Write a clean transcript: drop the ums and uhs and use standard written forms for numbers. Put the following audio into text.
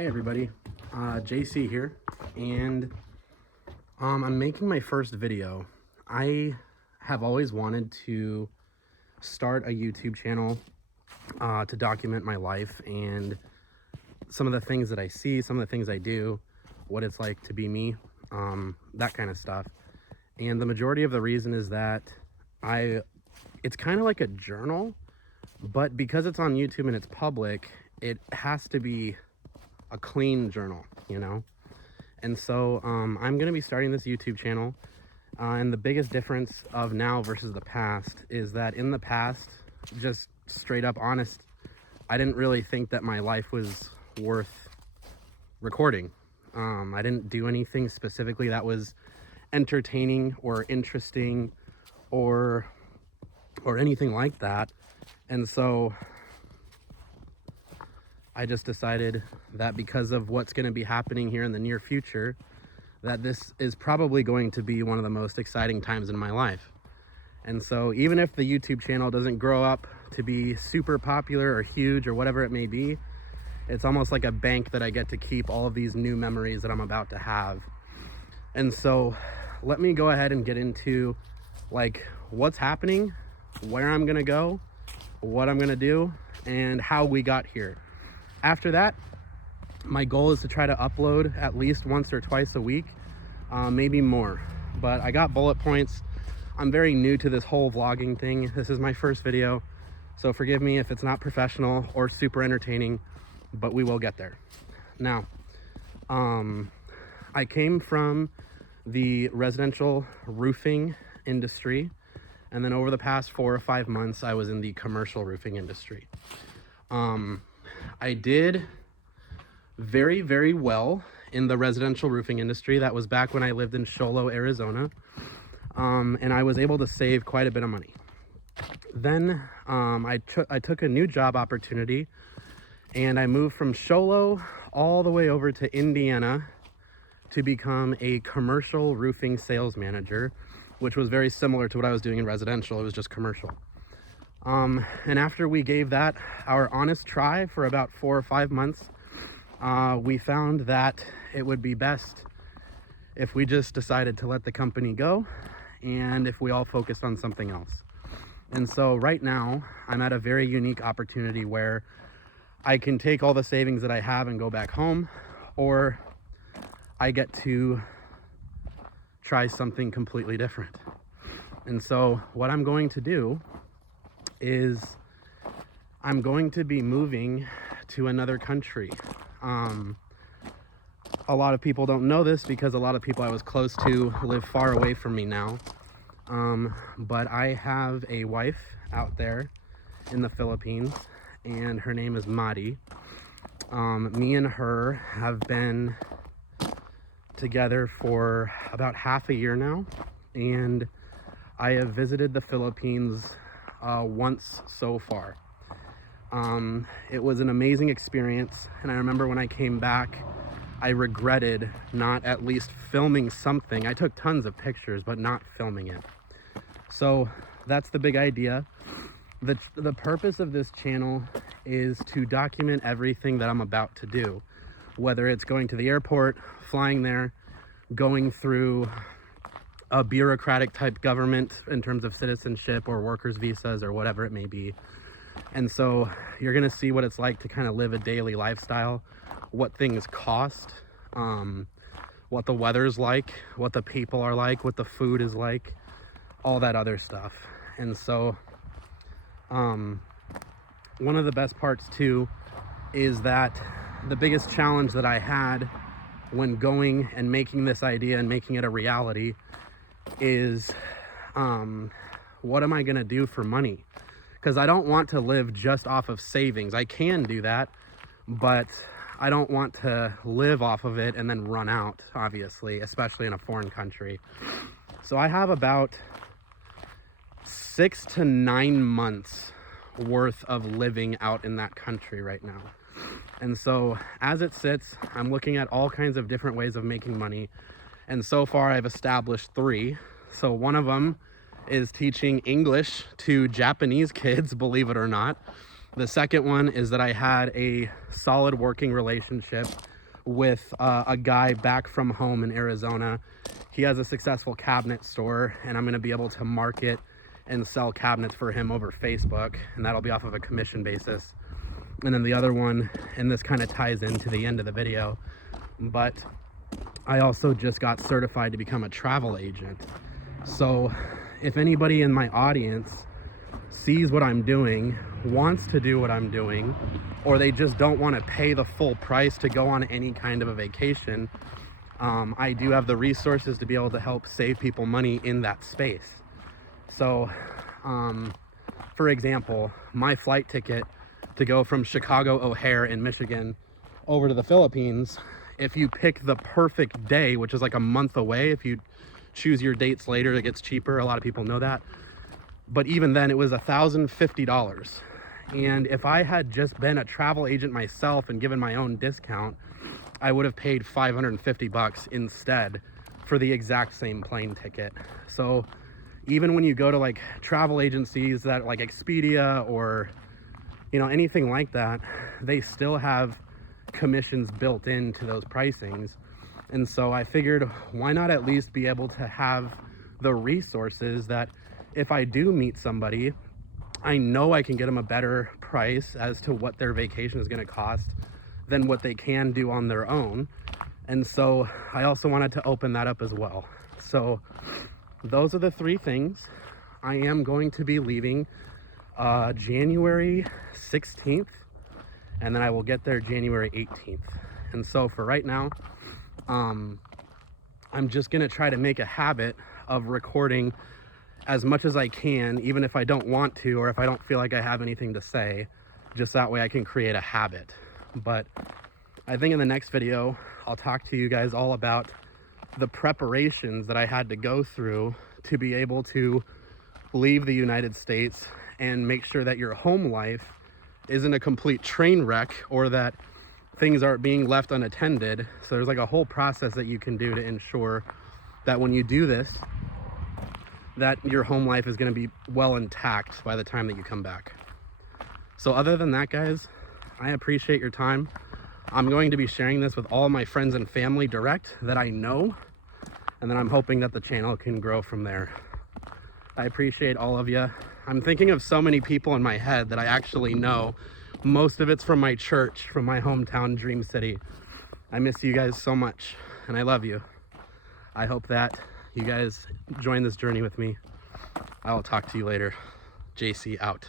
Hey everybody, Jacee here, and I'm making my first video. I have always wanted to start a YouTube channel to document my life and some of the things that I see, some of the things I do, what it's like to be me, that kind of stuff. And the majority of the reason is that it's kind of like a journal, but because it's on YouTube and it's public, it has to be a clean journal, you know? And so I'm going to be starting this YouTube channel. And the biggest difference of now versus the past is that in the past, just straight up honest, I didn't really think that my life was worth recording. I didn't do anything specifically that was entertaining or interesting or anything like that. And so I just decided that because of what's going to be happening here in the near future, that this is probably going to be one of the most exciting times in my life. And so even if the YouTube channel doesn't grow up to be super popular or huge or whatever it may be, it's almost like a bank that I get to keep all of these new memories that I'm about to have. And so let me go ahead and get into like what's happening, where I'm going to go, what I'm going to do, and how we got here. After that, my goal is to try to upload at least once or twice a week, maybe more. But I got bullet points. I'm very new to this whole vlogging thing. This is my first video, so forgive me if it's not professional or super entertaining, but we will get there. Now, I came from the residential roofing industry, and then over the past 4 or 5 months, I was in the commercial roofing industry. I did very, very well in the residential roofing industry. That was back when I lived in Show Low, Arizona. And I was able to save quite a bit of money. Then I took a new job opportunity and I moved from Show Low all the way over to Indiana to become a commercial roofing sales manager, which was very similar to what I was doing in residential. It was just commercial. And after we gave that our honest try for about 4 or 5 months, we found that it would be best if we just decided to let the company go and if we all focused on something else. And so right now I'm at a very unique opportunity where I can take all the savings that I have and go back home, or I get to try something completely different. And so what I'm going to do is I'm going to be moving to another country. A lot of people don't know this because a lot of people I was close to live far away from me now. But I have a wife out there in the Philippines, and her name is Madi. Me and her have been together for about half a year now, and I have visited the Philippines once so far. It was an amazing experience, and I remember when I came back, I regretted not at least filming something. I took tons of pictures, but not filming it. So that's the big idea. The purpose of this channel is to document everything that I'm about to do, whether it's going to the airport, flying there, going through a bureaucratic type government in terms of citizenship or workers visas or whatever it may be. And so you're going to see what it's like to kind of live a daily lifestyle, what things cost, what the weather's like, what the people are like, what the food is like, all that other stuff. And so one of the best parts too is that the biggest challenge that I had when going and making this idea and making it a reality is what am I going to do for money? Because I don't want to live just off of savings. I can do that, but I don't want to live off of it and then run out, obviously, especially in a foreign country. So I have about 6 to 9 months worth of living out in that country right now. And so as it sits, I'm looking at all kinds of different ways of making money. And so far I've established 3. So one of them is teaching English to Japanese kids, believe it or not. The second one is that I had a solid working relationship with a guy back from home in Arizona. He has a successful cabinet store, and I'm going to be able to market and sell cabinets for him over Facebook, and that'll be off of a commission basis. And then the other one, and this kind of ties into the end of the video, but I also just got certified to become a travel agent. So if anybody in my audience sees what I'm doing, wants to do what I'm doing, or they just don't want to pay the full price to go on any kind of a vacation, I do have the resources to be able to help save people money in that space. So, for example, my flight ticket to go from Chicago O'Hare in Michigan over to the Philippines, if you pick the perfect day, which is like a month away, if you choose your dates later, it gets cheaper. A lot of people know that. But even then, it was $1,050. And if I had just been a travel agent myself and given my own discount, I would have paid $550 instead for the exact same plane ticket. So even when you go to like travel agencies that like Expedia or, you know, anything like that, they still have commissions built into those pricings. And so I figured, why not at least be able to have the resources that if I do meet somebody, I know I can get them a better price as to what their vacation is going to cost than what they can do on their own. And so I also wanted to open that up as well. So those are the three things. I am going to be leaving January 16th, and then I will get there January 18th. And so for right now, I'm just going to try to make a habit of recording as much as I can, even if I don't want to, or if I don't feel like I have anything to say, just that way I can create a habit. But I think in the next video, I'll talk to you guys all about the preparations that I had to go through to be able to leave the United States and make sure that your home life isn't a complete train wreck, or that things aren't being left unattended. So there's like a whole process that you can do to ensure that when you do this, that your home life is going to be well intact by the time that you come back. So other than that, guys, I appreciate your time. I'm going to be sharing this with all my friends and family direct that I know, and then I'm hoping that the channel can grow from there. I appreciate all of you. I'm thinking of so many people in my head that I actually know. Most of it's from my church, from my hometown, Dream City. I miss you guys so much, and I love you. I hope that you guys join this journey with me. I will talk to you later. Jacee out.